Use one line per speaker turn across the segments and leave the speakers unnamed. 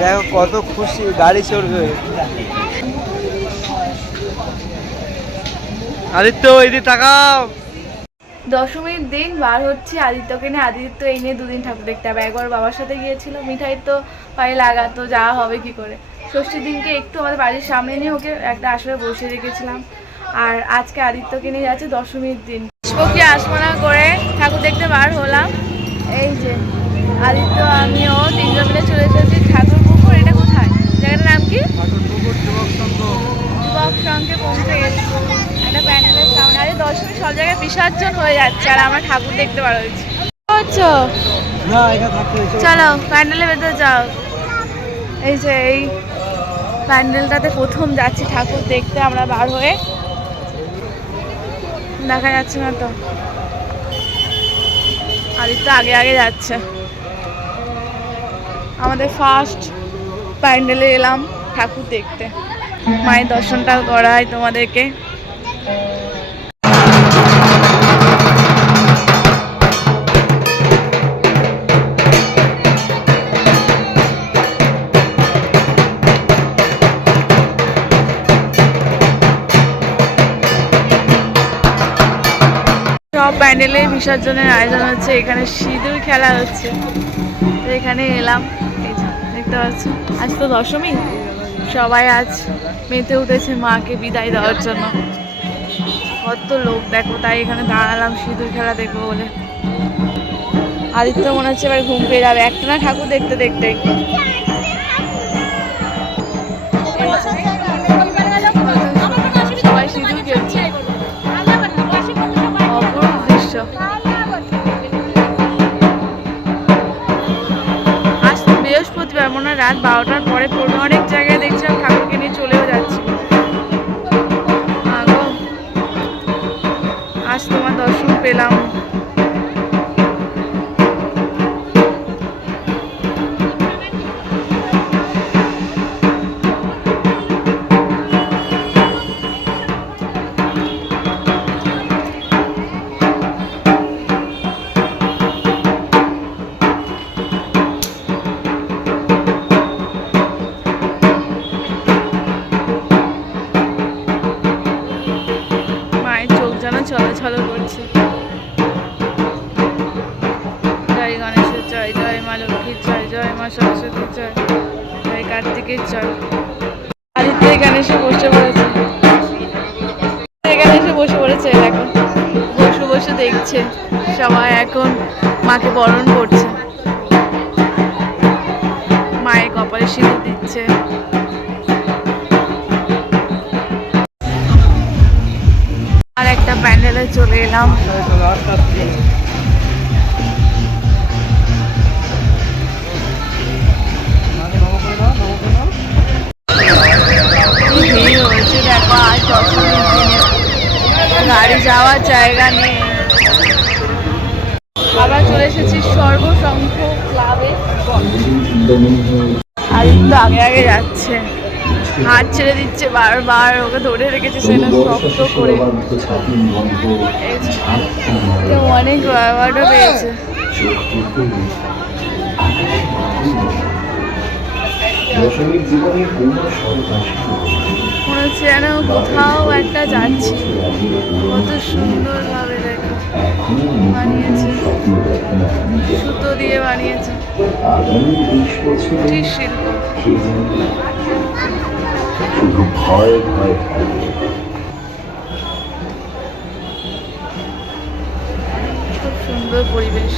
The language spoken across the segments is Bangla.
দেখো কত খুশি, গাড়ি চড়বে। আদিত্য, এদিকে তাকাও।
দশমীর দিন বার হচ্ছে, আদিত্যকে নিয়ে আদিত্য এই নিয়ে দুদিন ঠাকুর দেখতে হবে একবার বাবার সাথে গিয়েছিল, মিঠাই তো পায়ে লাগাতো যাওয়া হবে কি করে? ষষ্ঠীর দিনকে একটু আমাদের বাড়ির সামনে নিয়ে ওকে একটা আসলে বসে রেখেছিলাম। আর আজকে আদিত্যকে নিয়ে যাচ্ছে দশমীর দিন। আসব কি আসব না করে ঠাকুর দেখতে বার হলাম। এই যে আদিত্য আমিও তিনজন মিলে চলে এসেছি। ঠাকুর পুকুর এটা কোথায়? জায়গাটার নাম কি? যুবক সঙ্গে পৌঁছে গেছি। একটা প্যান্ডেলের সামনে আরে দশমী সব জায়গায় বিসর্জন হয়ে যাচ্ছে আর আমরা ঠাকুর দেখতে করছ
থাকতে হয়েছে।
চলো প্যান্ডেলের ভেতরে যাও। এই যে এই প্যান্ডেলটাতে প্রথম যাচ্ছি ঠাকুর দেখতে আমরা বার হয়ে। দেখা যাচ্ছে না তো। আদিত্য আগে আগে যাচ্ছে। আমাদের ফার্স্ট প্যান্ডেলে এলাম ঠাকুর দেখতে। মায়ের দর্শনটা করায় তোমাদেরকে। সব প্যান্ডেলে বিসর্জনের আয়োজন হচ্ছে। এখানে সিঁদুর খেলা হচ্ছে। তো এখানে এলাম। দেখতে পাচ্ছ? আজ তো দশমী। সবাই আজ মেতে উঠেছে মাকে বিদায় দেওয়ার জন্য। কত লোক, দেখো, তাই এখানে দাঁড়ালাম সিঁদুর খেলা দেখব বলে। আদিত্য মনে হচ্ছে এবার ঘুম পেয়ে যাবে। একটা না ঠাকুর দেখতে দেখতেই হয় রাত বারোটার পরে অনেক জায়গায় দেখছিলাম ঠাকুরকে নিয়ে চলেও যাচ্ছি। আজ তোমার দর্শন পেলাম। ছলো করছে। জয় গণেশের জয় জয় মা লক্ষ্মীর জয় জয় মা সরস্বতীর জয় জয় কার্তিকের জয়। আদিত্য এখানে এসে বসে পড়েছে। এখানে এসে বসে পড়েছে, দেখো। বসে বসে দেখছে, সবাই এখন মাকে বরণ করছে। একটা প্যান্ডেলে চলে এলাম। দেখো, আজ দশমীর দিনে। গাড়ি যাওয়ার জায়গা নেই। আবার চলে এসেছি সর্বসংঘ ক্লাবে। আদিত্য আগে আগে যাচ্ছে। হাত ছেড়ে দিচ্ছে বারবার ওকে ধরে রেখেছে সেটা শক্ত করে। অনেক অ্যাওয়ার্ডও পেয়েছে মনে হচ্ছে যেন কোথাও একটা যাচ্ছি। কত সুন্দরভাবে দেখো। বানিয়েছে। সুতো দিয়ে বানিয়েছে। শিল্প।
শুধু
সুন্দর পরিবেশ।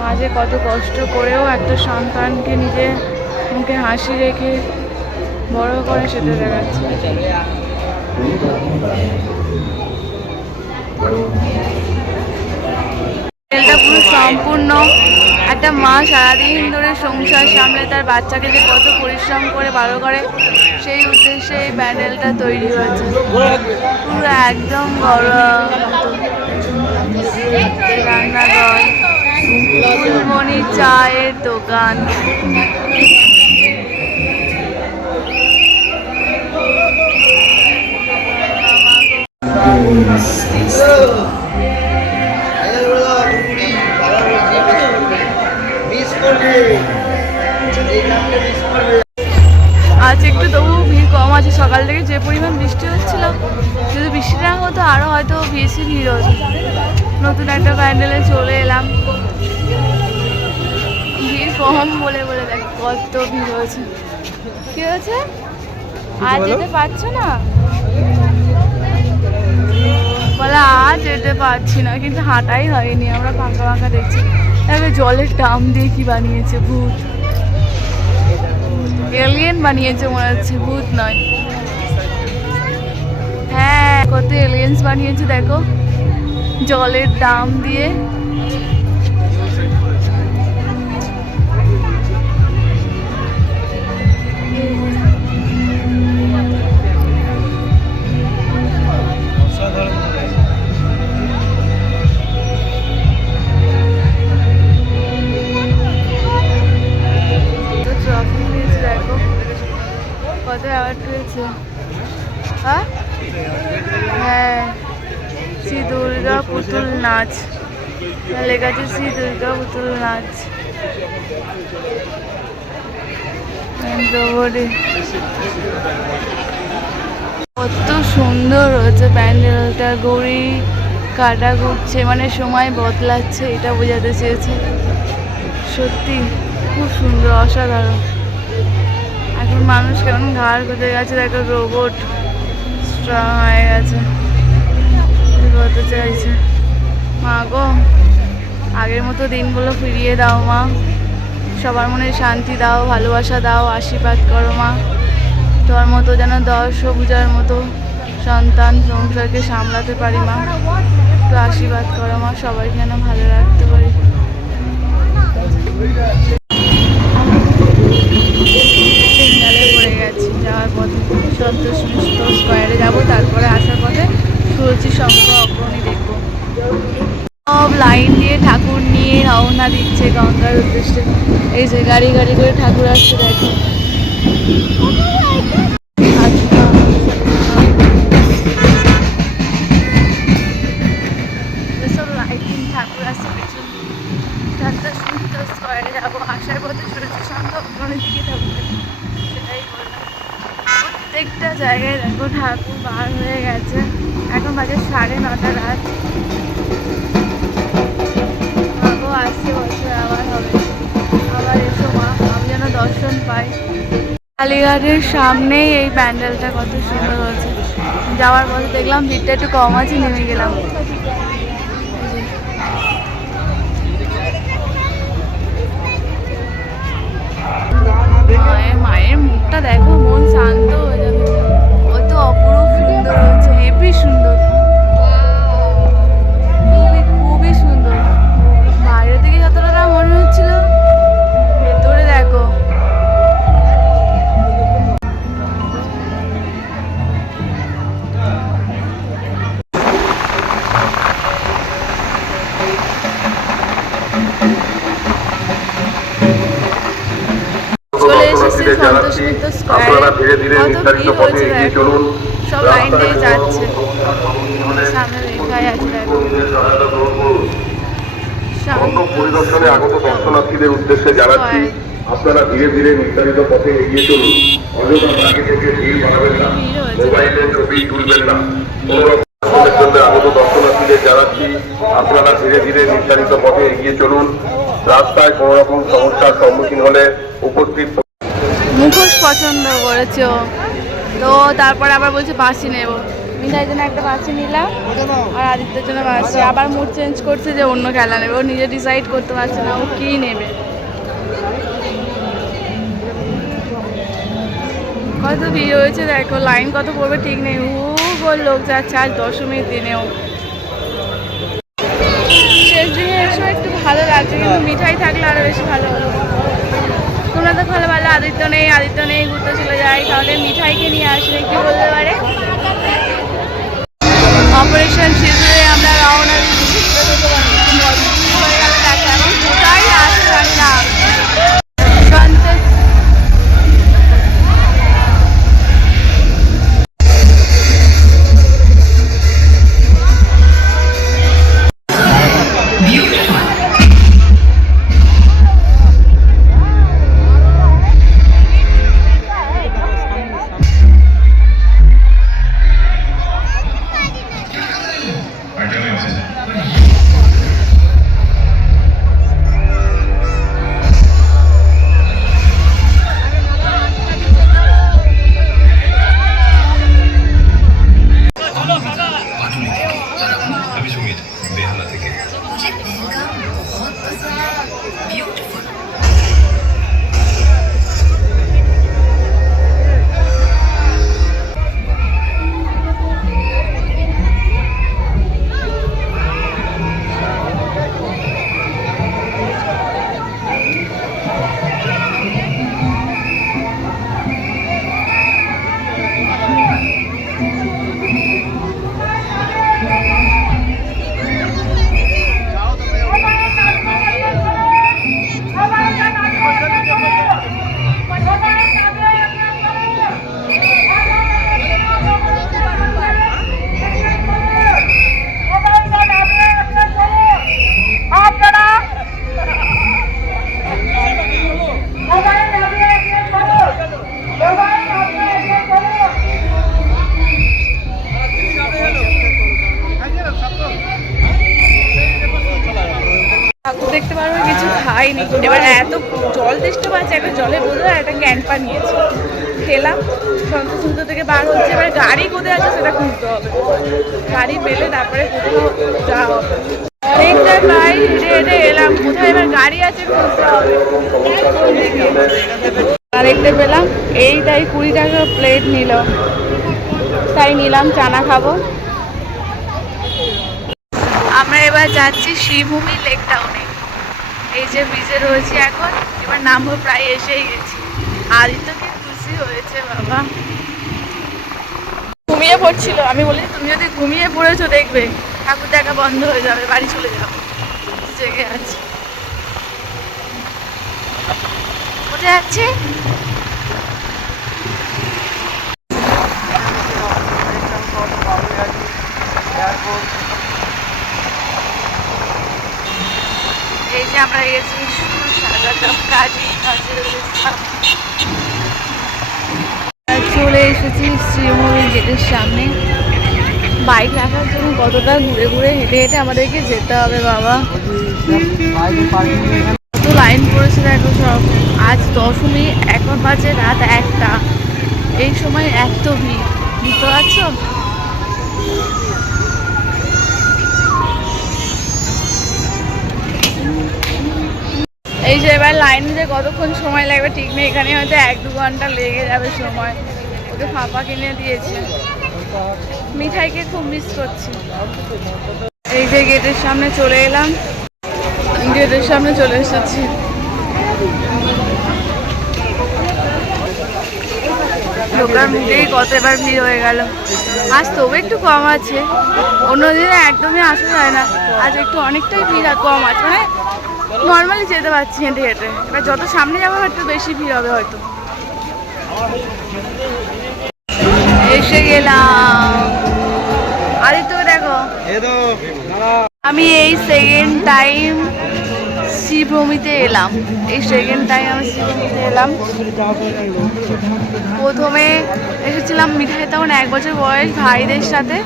মাঝে কত কষ্ট করেও একটা সন্তানকে নিজে মুখে হাসি রেখে বড় করে সেটা দেখাচ্ছে। পুরো সম্পূর্ণ একটা মা সারাদিন ধরে সংসার সামলে, তার বাচ্চাকে যে কত পরিশ্রম করে ভালো করে, সেই উদ্দেশ্যে এই প্যান্ডেলটা তৈরি হয়েছে। পুরো একদম বড় রান্নাঘর ফুলমণি চায়ের দোকান।
মিস
সকাল থেকে যে পরিমাণ বৃষ্টি হচ্ছিল যদি বৃষ্টি না হতো আরও হয়তো বেশি ভিড় হতো। নতুন একটা প্যান্ডেলে চলে এলাম। ভিড় কম বলে বলে দেখ কত ভিড় হয়েছে। কি হয়েছে? আর যেতে পারছ না? বলে আর যেতে পারছি না কিন্তু হাঁটাই হয়নি আমরা ফাঁকা ফাঁকা দেখছি। তারপরে জলের টাম দিয়ে কি বানিয়েছে ভূত। এলিয়েন বানিয়েছে মনে হচ্ছে ভূত নয়। কত এলিয়েন্স বানিয়েছে দেখো। জলের দাম দিয়ে। কত অ্যাওয়ার্ড পেয়েছে হ্যাঁ? হ্যাঁ শ্রী দুর্গা পুতুল নাচ। লেখা আছে শ্রী দুর্গা পুতুল নাচ। কত সুন্দর হয়েছে প্যান্ডেলটা গড়ি কাটা ঘুরছে মানে সময় বদলাচ্ছে, এটা বোঝাতে চেয়েছে। সত্যি, খুব সুন্দর, অসাধারণ। এখন মানুষ কেমন ঘাড় করতে গেছে দেখো রোবট স্ট্রং হয়ে গেছে বলতে চাইছে? মা গো, আগের মতো দিনগুলো ফিরিয়ে দাও মা। সবার মনে শান্তি দাও, ভালোবাসা দাও, আশীর্বাদ করো মা। তোমার মতো যেন দশ পূজার মতো সন্তান সংসারকে সামলাতে পারি মা। একটু আশীর্বাদ করো মা, সবাইকে যেন ভালো রাখতে পারি সিগনালে পড়ে গেছি যাওয়ার পথে সন্তোষ মিশ্র স্কোয়ারে যাব, তারপরে আসার পথে সুরুচি শঙ্খ অগ্রণী দেখব। সব লাইন দিয়ে ঠাকুর নিয়ে রওনা দিচ্ছে গঙ্গার উদ্দেশ্যে। এই যে গাড়ি গাড়ি করে ঠাকুর আসছে, দেখো। ঠাকুর বার হয়ে গেছে। এখন বাজে সাড়ে নটা রাত। মাগো আসছে বছর আবার হবে। আবার এসো মা, আমি যেন দর্শন পাই। কালীঘাটের সামনেই এই প্যান্ডেলটা কত সুন্দর হয়েছে। যাওয়ার পথে দেখলাম ভিড়টা একটু কম আছে, নেমে গেলাম। মায়ের মুখটা দেখো, মন শান্ত হয়ে যাবে। অপরূপ সুন্দর হয়েছে হেভি সুন্দর। মিত্র
আপনারা ধীরে ধীরে নির্ধারিত পথে এগিয়ে চলুন।
সব লাইন দিয়ে যাচ্ছে। সামনে লেখাই আছে দেখো
সহায়তা গ্রহণ করুন অন্য পরিদর্শনে আগত দর্শনার্থীদের উদ্দেশ্যে জানাচ্ছি আপনারা ধীরে ধীরে নির্ধারিত পথে এগিয়ে চলুন। অযথা আগে থেকে ভিড় বাড়াবেন না। মোবাইলে ছবি তুলবেন না। জন্য আগত দর্শনার্থীদের জানাচ্ছি আপনারা ধীরে ধীরে নির্ধারিত পথে এগিয়ে চলুন। রাস্তায় কোনো রকম সমস্যার সম্মুখীন হলে উপস্থিত
মুখোশ পছন্দ করেছে। তো তারপরে আবার বলছে বাসি নেব। মিঠাই জন্য একটা বাসি নিলাম, আর আদিত্যের জন্য বাসি। আবার মুড চেঞ্জ করছে যে অন্য খেলা নেবে। ও নিজে ডিসাইড করতে পারছে না, ও কী নেবে? কত ভিড় হয়েছে দেখো লাইন কত পড়বে ঠিক নেই। ও বল লোক যাচ্ছে আজ দশমীর দিনেও শেষ দিনে এসে, একটু ভালো লাগছে, কিন্তু মিঠাই থাকলে আরও বেশি ভালো হলো তোমরা তো ভালো ভালো আদিত্য নেই আদিত্য নেই, ঘুরতে চলে যাই। তাহলে মিঠাইকে নিয়ে আসলে কি বলতে পারে? অপারেশন শেষ হয়ে আমরা রওনা দিচ্ছি। Check this. এবার এত জল তেষ্টা পাচ্ছে, একটা জলের বোতল আর একটা ক্যানপা নিয়েছি। খেলাম, সন্তোষ থেকে বার হচ্ছে, এবার গাড়ি কোথায় আছে সেটা খুঁজতে হবে। গাড়ি পেলে তারপরে কোথাও যাওয়া হবে। এলাম এবার গাড়ি আছে আরেকটা পেলাম, এই তাই কুড়ি টাকা প্লেট নিল তাই নিলাম, চানা খাব। আমরা এবার যাচ্ছি শ্রীভূমি লেক টাউনে এই যে ব্রিজে রয়েছি এখন, এবার নামবো, প্রায় এসেই গেছি। আদিত্য কি খুশি হয়েছে, বাবা। ঘুমিয়ে পড়ছিল, আমি বলি, তুমি যদি ঘুমিয়ে পড়েছো, দেখবে, ঠাকুর দেখা বন্ধ হয়ে যাবে, বাড়ি চলে যাব জেগে আছি। কোথায় যাচ্ছে? এই যে আমরা গেছি সাজাতাম কাজী ইসলাম। চলে এসেছি শ্রীময়ী গেটের সামনে। বাইক রাখার জন্য কতটা ঘুরে ঘুরে হেঁটে হেঁটে আমাদেরকে যেতে হবে, বাবা।
এখানে
কত লাইন পড়েছে দেখো সব। আজ দশমী, এখন বাজে রাত একটা। এই সময় এত ভিড়। বুঝতে পারছ এই যে এবার লাইনে যে কতক্ষণ সময় লাগবে, ঠিক নেই। এখানে হয়তো এক দু ঘণ্টা লেগে যাবে সময়। ওকে ফাঁপা কিনে দিয়েছে। মিঠাইকে খুব মিস করছি। এই যে গেটের সামনে চলে এলাম। গেটের সামনে চলে এসেছি। ঢোকার মুখেই কত এবার ভিড় হয়ে গেল। আজ তবু একটু কম আছে। অন্যদিন একদমই আসা যায় না। আজ একটু অনেকটাই ভিড় কম আছে। মানে নর্মালি যেতে পারছি হেঁটে হেঁটে। এবার যত সামনে যাব, একটু বেশি ভিড় হবে হয়তো। এসে গেলাম।
এ তো দেখো,
আমি এই সেকেন্ড টাইম শ্রীভূমিতে এলাম। এই সেকেন্ড টাইম আমি শ্রীভূমিতে এলাম। প্রথমে এসেছিলাম মিঠাই, তখন এক বছর বয়স ভাইদের সাথে।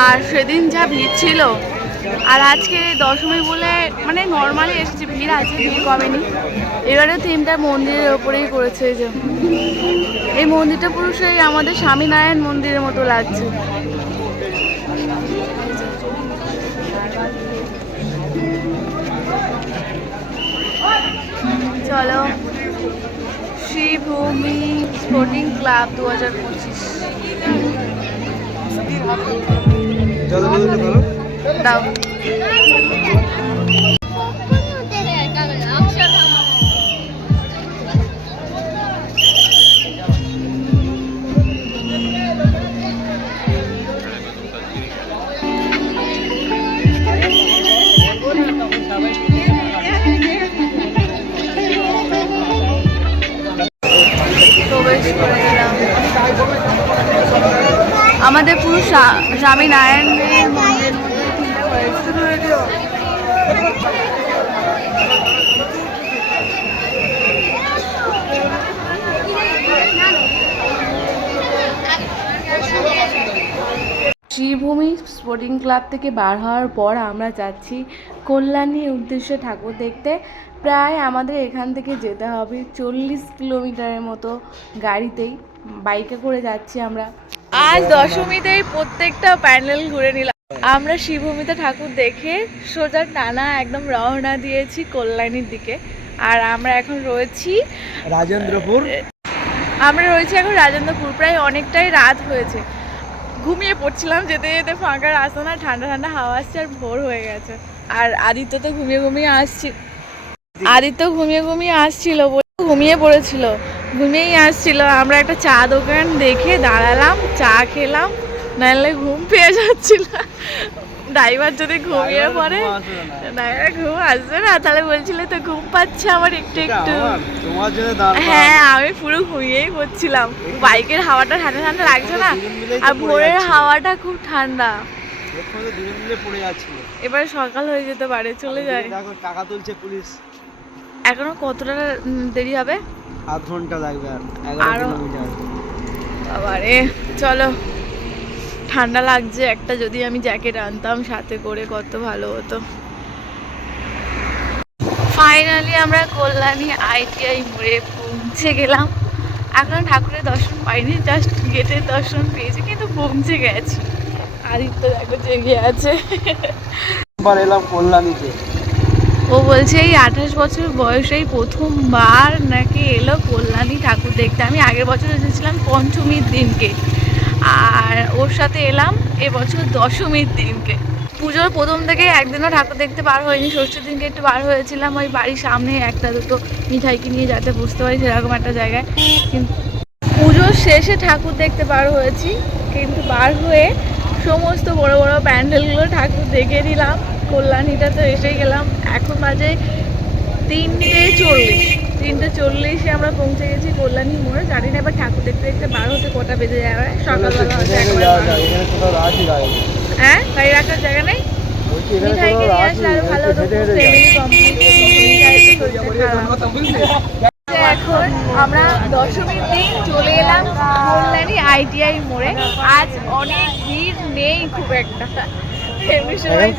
আর সেদিন যা ভিড় ছিল আর আজকে দশমী বলে মানে নর্মালি এসেছি, ভিড় আছে, ভিড় কমেনি। এবারে থিমটা মন্দিরের ওপরেই করেছে যে, এই মন্দিরটা পুরো সেই আমাদের স্বামীনারায়ণ মন্দিরের মতো লাগছে। চলো, শ্রীভূমি স্পোর্টিং ক্লাব দু হাজার পঁচিশ দাও। আমাদের পুরো স্বামী নারায়ণের মন্দির শ্রীভূমি স্পোর্টিং ক্লাব থেকে বার হওয়ার পর আমরা যাচ্ছি কল্যাণী উদ্দেশ্যে ঠাকুর দেখতে। প্রায় আমাদের এখান থেকে যেতে হবে চল্লিশ কিলোমিটারের মতো গাড়িতেই। বাইকে করে যাচ্ছি আমরা। আজ দশমীতেই প্রত্যেকটা প্যান্ডেল ঘুরে নিলাম। আমরা শিবভূমিতে ঠাকুর দেখে সোজা টানা একদম রওনা দিয়েছি কল্যাণীর দিকে। আর আমরা এখন রয়েছি
রাজেন্দ্রপুর।
আমরা রয়েছি এখন রাজেন্দ্রপুর। প্রায় অনেকটাই রাত হয়েছে। ঘুমিয়ে পড়ছিলাম যেতে যেতে ফাঁকা রাস্তা না ঠান্ডা ঠান্ডা হাওয়া আসছে আর ভোর হয়ে গেছে। আর আদিত্য তো ঘুমিয়ে ঘুমিয়ে আসছি। আদিত্য ঘুমিয়ে ঘুমিয়ে আসছিল ঘুমিয়ে পড়েছিল। ঘুমিয়েই আসছিল। আমরা একটা চা দোকান দেখে দাঁড়ালাম চা খেলাম। নাহলে ঘুম পেয়ে যাচ্ছিল। ড্রাইভার যদি ঘুমিয়ে পড়ে ড্রাইভার ঘুম আসবে না। তাহলে বলছিলে তো ঘুম পাচ্ছে আমার একটু একটু। হ্যাঁ আমি পুরো ঘুমিয়েই পড়ছিলাম। বাইকের হাওয়াটা ঠান্ডা ঠান্ডা লাগছে না? আর ভোরের হাওয়াটা খুব ঠান্ডা। এবার সকাল হয়ে যেতে পারে চলে যায়।
টাকা তুলছে পুলিশ।
এখনও কতটা দেরি হবে?
আধ ঘণ্টা লাগবে আর এগারো কিলোমিটার।
আবারে চলো। ঠান্ডা লাগছে একটা যদি আমি জ্যাকেট আনতাম সাথে করে কত ভালো হতো। ফাইনালি আমরা কল্যাণী আইটিআই মোড়ে পৌঁছে গেলাম। এখন ঠাকুরের দর্শন পাইনি জাস্ট গেটের দর্শন পেয়েছি কিন্তু পৌঁছে গেছি। আদিত্য দেখো জেগে আছে।
এবার এলাম কল্যাণীতে।
ও বলছে এই আঠাশ বছর বয়সেই প্রথমবার নাকি এলো কল্যাণী ঠাকুর দেখতে। আমি আগের বছর এসেছিলাম পঞ্চমীর দিনকে। আর ওর সাথে এলাম এবছর দশমীর দিনকে। পুজোর প্রথম থেকে একদিনও ঠাকুর দেখতে পার হয়নি, ষষ্ঠীর দিনকে একটু বার হয়েছিলাম, ওই বাড়ির সামনে একটা দুটো মিঠাই কিনিয়ে যাতে বুঝতে পারি সেরকম একটা জায়গায়। কিন্তু পুজোর শেষে ঠাকুর দেখতে বার হয়েছি, কিন্তু বার হয়ে সমস্ত বড় বড় প্যান্ডেলগুলো ঠাকুর দেখে দিলাম কল্যাণীটা তো এসে গেলাম। এখন বাজে তিনটে চল্লিশ। তিনটে চল্লিশে আমরা পৌঁছে গেছি কল্যাণী মোড়ে। জানি না এবার ঠাকুর দেখতে দেখতে বার হতে কটা বেজে যাবে সকালবেলা হ্যাঁ? গাড়ি রাখার জায়গা নেই? মিঠাইকে নিয়ে আসলে আরও ভালো হতো। Family complete. এখন আমরা দশমীর দিন চলে এলাম কল্যাণী আইটিআই মোড়ে। আজ অনেক ভিড় নেই খুব একটা।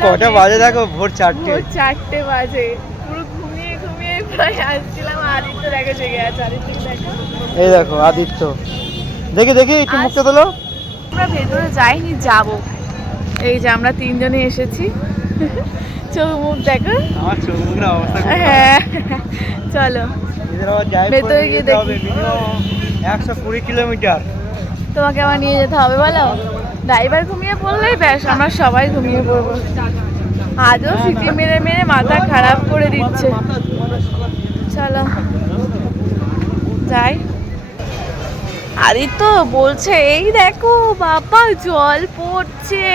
কটা বাজে দেখো? ভোর চারটে।
ভোর চারটে বাজে।
এই দেখো আদিত্য। দেখি দেখি একটু মুখটা তোলো।
আমরা ভেতরে যাইনি যাব। এই যে আমরা তিনজনে এসেছি। চোখ মুখ দেখো।
আমার চোখ মুখের অবস্থা
হ্যাঁ চলো। ভেতরে গিয়ে দেখি।
একশো কুড়ি কিলোমিটার।
তোমাকে আমার নিয়ে যেতে হবে বলো? ড্রাইভার ঘুমিয়ে পড়লেই ব্যাস আমরা সবাই ঘুমিয়ে পড়ব। আজও সিটি মেরে মেরে মাথা খারাপ করে দিচ্ছে। চলো। যাই। আরে তো বলছে, এই দেখো, বাবা, জল পড়ছে।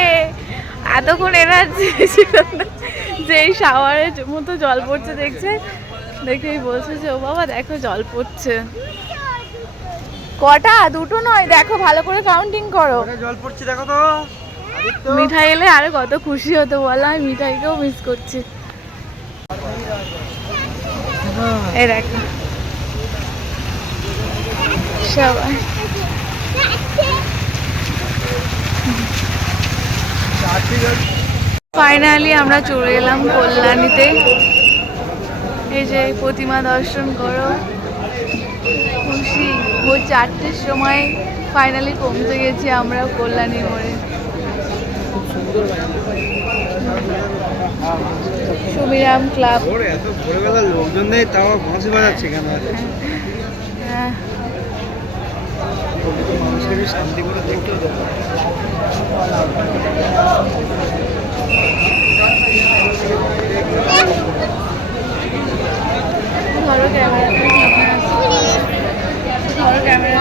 এতক্ষণ এনার্জি ছিল যে এই শাওয়ারের মতো জল পড়ছে দেখছে, দেখেই বলছে যে, ও বাবা, দেখো, জল পড়ছে। কটা? দুটো নয়, দেখো, ভালো করে কাউন্টিং করো।
জল পড়ছে, দেখো তো।
মিঠাই এলে আরও কত খুশি হতো, বলো, আমি মিঠাইকেও মিস করছি। সবাই। ফাইনালি আমরা চলে এলাম কল্যাণীতে। এই যে প্রতিমা দর্শন করো। খুশি। ওই চারটের সময় ফাইনালি পৌঁছে গেছি আমরা কল্যাণী মোড়ে। সুমিরাম ক্লাব।
এত ভোরবেলা লোকজন নেই তাও বাঁশি বাজাচ্ছে কেন আর?
হ্যাঁ
মানুষকে শান্তি করে দেখতেও
ধরো ক্যামেরা ধরো ক্যামেরা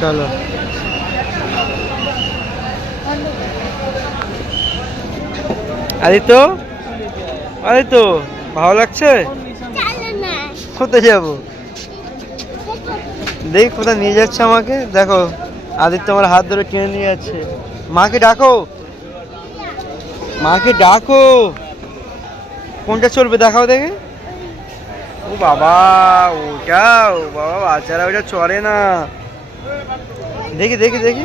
চলো। আদিত্য? আদিত্য, ভালো লাগছে? কোথায় যাব? দেখি কোথায় নিয়ে যাচ্ছে আমাকে। দেখো, আদিত্য আমার হাত ধরে টেনে নিয়ে যাচ্ছে। মাকে ডাকো। মাকে ডাকো। কোনটা চলবে দেখাও দেখে। ও বাবা ওটা ও বাবা, বাচ্চারা ওটা চলে না। দেখি দেখি দেখি।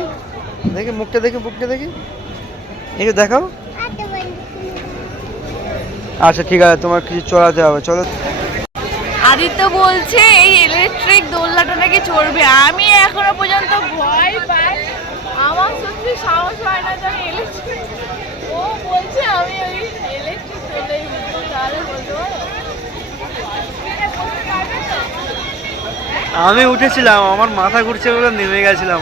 দেখি, মুখটা দেখি মুখটা দেখি। একটু দেখাও। আচ্ছা ঠিক আছে, তোমার কিছু চড়াতে হবে, চলো।
আদিত্য বলছে, এই ইলেকট্রিক দোলনাটা নাকি চড়বে। আমি এখনও পর্যন্ত ভয় পাই। আমার সত্যি সাহস হয় না যে ইলেকট্রিক ও বলছে আমি ওই ইলেকট্রিক দোলেই উঠবো তাহলে বলতে পারো
আমি উঠেছিলাম, আমার মাথা ঘুরছে বলে নেমে গেছিলাম।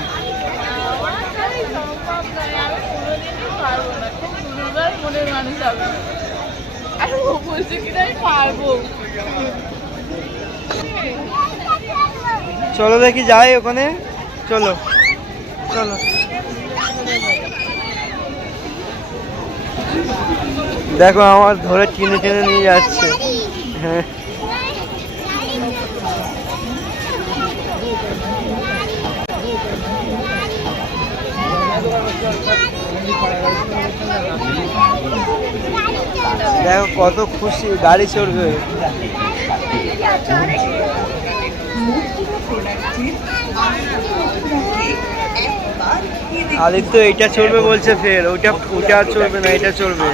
চলো দেখি যাই ওখানে। চলো চলো। দেখো, আমার ধরে টেনে টেনে নিয়ে যাচ্ছে। হ্যাঁ। দেখো কত খুশি, গাড়ি চড়বে। আদিত্য এটা চলবে বলছে ফের। ওইটা ওটা চলবে না এটা চলবে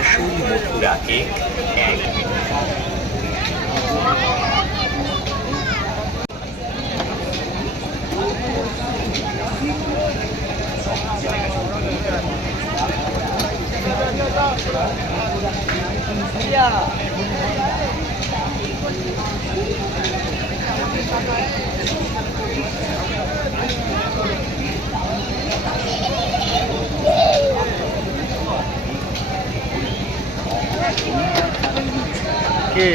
কে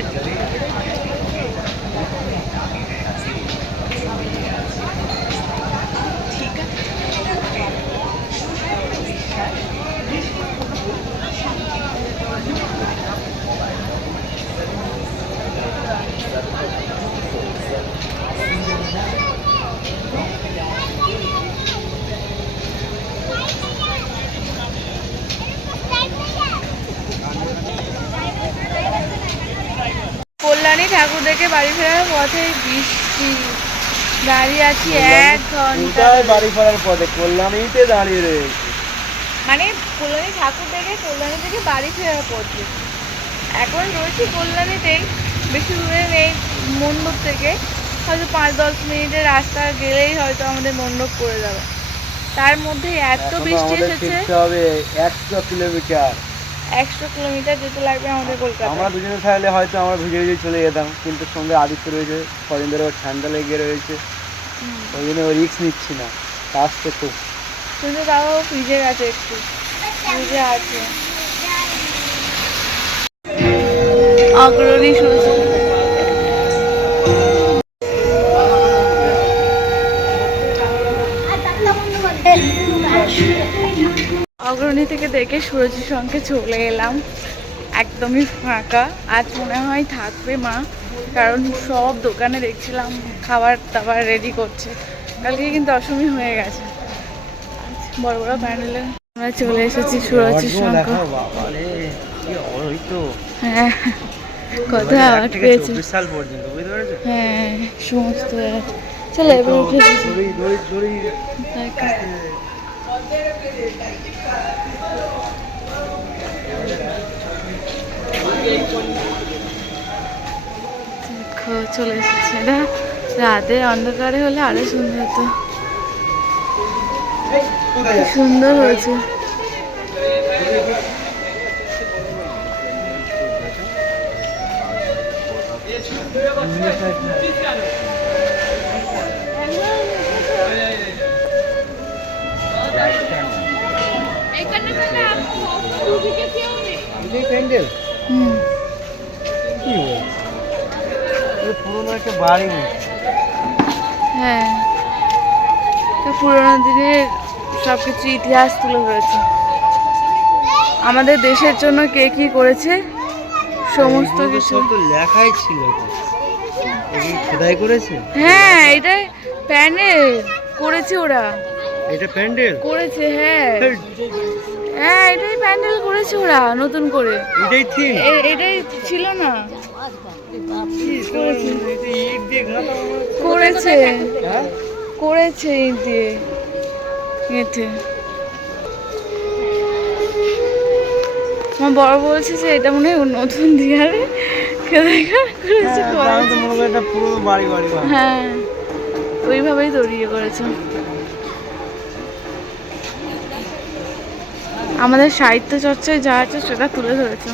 কল্যাণী ঠাকুর দেখে বাড়ি ফেরার পথে বৃষ্টি। দাঁড়িয়ে আছি এক
ঘণ্টা। বাড়ি ফেরার পথে? কল্যাণীতে দাঁড়িয়ে রয়েছে।
মানে কল্যাণী ঠাকুর দেখে কল্যাণী থেকে বাড়ি ফেরার পথে। এখন রয়েছি কল্যাণীতেই বেশি দূরে নেই মণ্ডপ থেকে। হয়তো পাঁচ দশ মিনিটের রাস্তা গেলেই হয়তো আমাদের মণ্ডপ পড়ে যাবে তার মধ্যে এত বৃষ্টি এসেছে।
হবে একশো কিলোমিটার।
একশো কিলোমিটার যেতে লাগবে আমাদের কলকাতা
আমরা দুজনে থাকলে হয়তো আমরা ভিজে ভিজে চলে যেতাম কিন্তু সঙ্গে আদিত্য রয়েছে কদিন ধরে ওর ঠান্ডা লেগে রয়েছে ওই জন্য ও রিক্স নিচ্ছি না আসতে খুব।
কিন্তু তাও ভিজে গেছে একটু ভিজে আছে। অগ্রণী সূর্য থেকে দেখে সুরজির সঙ্গে চলে এলাম। একদমই ফাঁকা আজ মনে হয় থাকবে মা কারণ সব দোকানে দেখছিলাম খাবার দাবার রেডি করছে। কালকে কিন্তু অসময় হয়ে গেছে। বড় বড় প্যান্ডেলে আমরা চলে এসেছি সুরজির সঙ্গে। হ্যাঁ পেয়েছি
বুঝতে পেরেছ?
হ্যাঁ সমস্ত। চলো এবার উঠে চলে এসেছে। এটা রাতে অন্ধকারে হলে আরও সুন্দর হতো। সুন্দর হয়েছে।
একটা বাড়ি
হ্যাঁ। তো পুরোনো দিনের সব কিছু ইতিহাস তুলে ধরেছে। আমাদের দেশের জন্য কে কি করেছে সমস্ত কিছু।
তো লেখাই ছিল খোদাই করেছে?
হ্যাঁ এটাই প্যান্ডেল করেছে ওরা।
এটা প্যান্ডেল?
করেছে হ্যাঁ। হ্যাঁ এটাই প্যান্ডেল করেছে ওরা নতুন করে।
এটাই
এটাই ছিল না। করেছে।
হ্যাঁ?
করেছে ইট দিয়ে। এতে। আমার বড় বলছে যে এটা মনে হয় নতুন দিয়ারে করেছে
হ্যাঁ,
হ্যাঁ ওইভাবেই দড়িয়ে করেছে। আমাদের সাহিত্য চর্চায় যা আছে সেটা তুলে ধরেছে।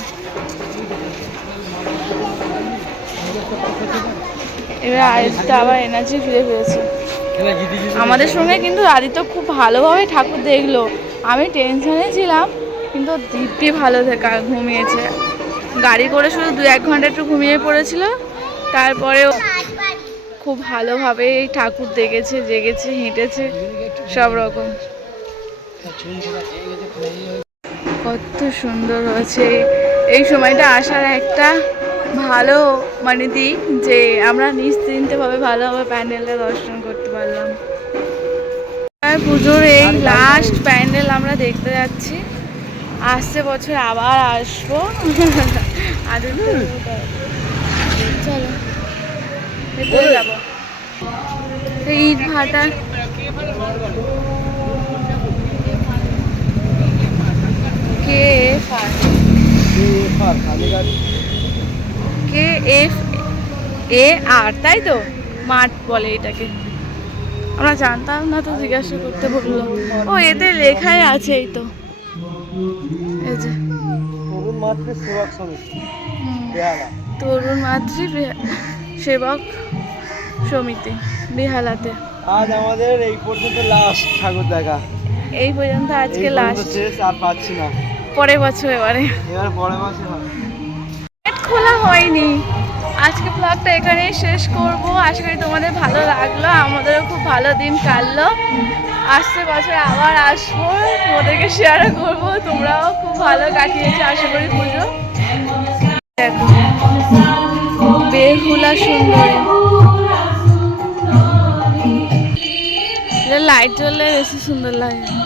এবার আদিত্য আবার এনার্জি ফিরে পেয়েছে। আমাদের সঙ্গে কিন্তু আদিত্য খুব ভালোভাবে ঠাকুর দেখল। আমি টেনশনে ছিলাম কিন্তু দিব্যি ভালো থেকে ঘুমিয়েছে। গাড়ি করে শুধু দু এক ঘণ্টা একটু ঘুমিয়ে পড়েছিল। তারপরেও খুব ভালোভাবে ঠাকুর দেখেছে জেগেছে হেঁটেছে সব রকম। কত সুন্দর হয়েছে। এই সময়টা আসার একটা ভালো মানে দিক যে আমরা নিশ্চিন্তভাবে ভালোভাবে প্যান্ডেলটা দর্শন করতে পারলাম। আর পুজোর এই লাস্ট প্যান্ডেল? আমরা দেখতে যাচ্ছি। আসছে বছর আবার আসব। আদিত্য চলো। ভেতরে যাব। ইট ভাটা। কে? এফ আর কে এফ এ আর তাই তো? মাঠ বলে এটাকে। আমরা জানতাম না তো জিজ্ঞাসা করতে বলল। ও এতে লেখাই আছে এই তো। এই যে।
তরুণ
মাতৃ সেবক সমিতি বেহালাতে।
আজ আমাদের এই পর্যন্ত লাস্ট ঠাকুর দেখা।
এই পর্যন্ত আজকে লাস্ট
আর পাচ্ছি না।
পরের বছর এবারে।
এবার পরের
গেট খোলা হয়নি। আজকে ব্লগটা এখানেই শেষ করব। আশা করি তোমাদের ভালো লাগল, আমাদেরও খুব ভালো দিন কাটলো। আসছে বছর আবার আসব, তোমাদেরকে শেয়ারও করব, তোমরাও খুব ভালো কাটিয়েছো, আশা করি পুজো। সুন্দর। লাইট জ্বললে বেশি সুন্দর লাগে।